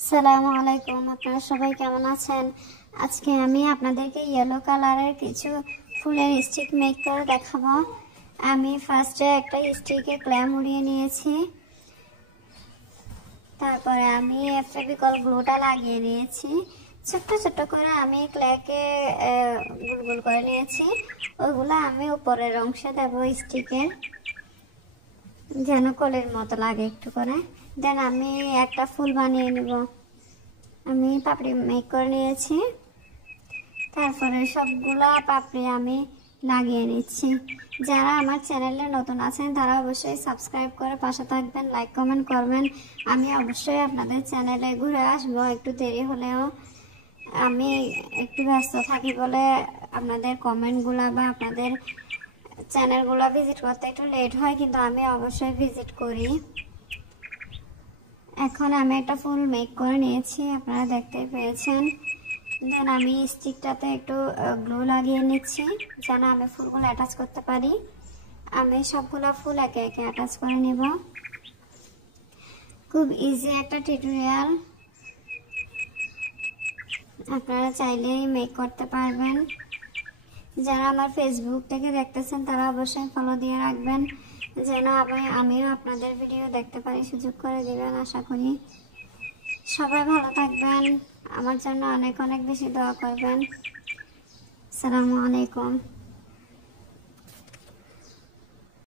আসসালামু আলাইকুম, আপনারা সবাই কেমন আছেন? আজকে আমি আপনাদেরকে ইয়েলো কালারের কিছু ফুলের স্টিক মেক করে দেখাবো। আমি ফার্স্টে একটা স্টিকে ক্লে মুড়িয়ে নিয়েছি, তারপরে আমি ফেভিকল গ্লুটা লাগিয়ে নিয়েছি। ছোট্ট ছোট্ট করে আমি ক্লেকে গোল গোল করে নিয়েছি। ওইগুলো আমি উপরের অংশে দেবো স্টিকের, যেন কলের মতো লাগে একটু করে। দেন আমি একটা ফুল বানিয়ে নেব। আমি পাপড়ি মেক করে নিয়েছি, তারপরে সবগুলা পাপড়ি আমি লাগিয়ে নিচ্ছি। যারা আমার চ্যানেলে নতুন আছেন তারা অবশ্যই সাবস্ক্রাইব করে পাশে থাকবেন, লাইক কমেন্ট করবেন। আমি অবশ্যই আপনাদের চ্যানেলে ঘুরে আসবো, একটু দেরি হলেও। আমি একটু ব্যস্ত থাকি বলে আপনাদের কমেন্টগুলা বা আপনাদের চ্যানেলগুলো ভিজিট করতে একটু লেট হয়, কিন্তু আমি অবশ্যই ভিজিট করি। এখন আমি একটা ফুল মেক করে নিয়েছি, আপনারা দেখতে পেয়েছেন। দেন আমি স্টিকটাতে একটু গ্লু লাগিয়ে নিচ্ছি যেন আমি ফুলগুলো অ্যাটাচ করতে পারি। আমি সবগুলো ফুল একে একে অ্যাটাচ করে নেব। খুব ইজি একটা টিউটোরিয়াল, আপনারা চাইলেই মেক করতে পারবেন। যারা আমার ফেসবুক থেকে দেখতেছেন তারা অবশ্যই ফলো দিয়ে রাখবেন, যেন আমিও আপনাদের ভিডিও দেখতে পারি, সুযোগ করে দেবেন। আশা করি সবাই ভালো থাকবেন, আমার জন্য অনেক অনেক বেশি দোয়া করবেন। আসসালামু আলাইকুম।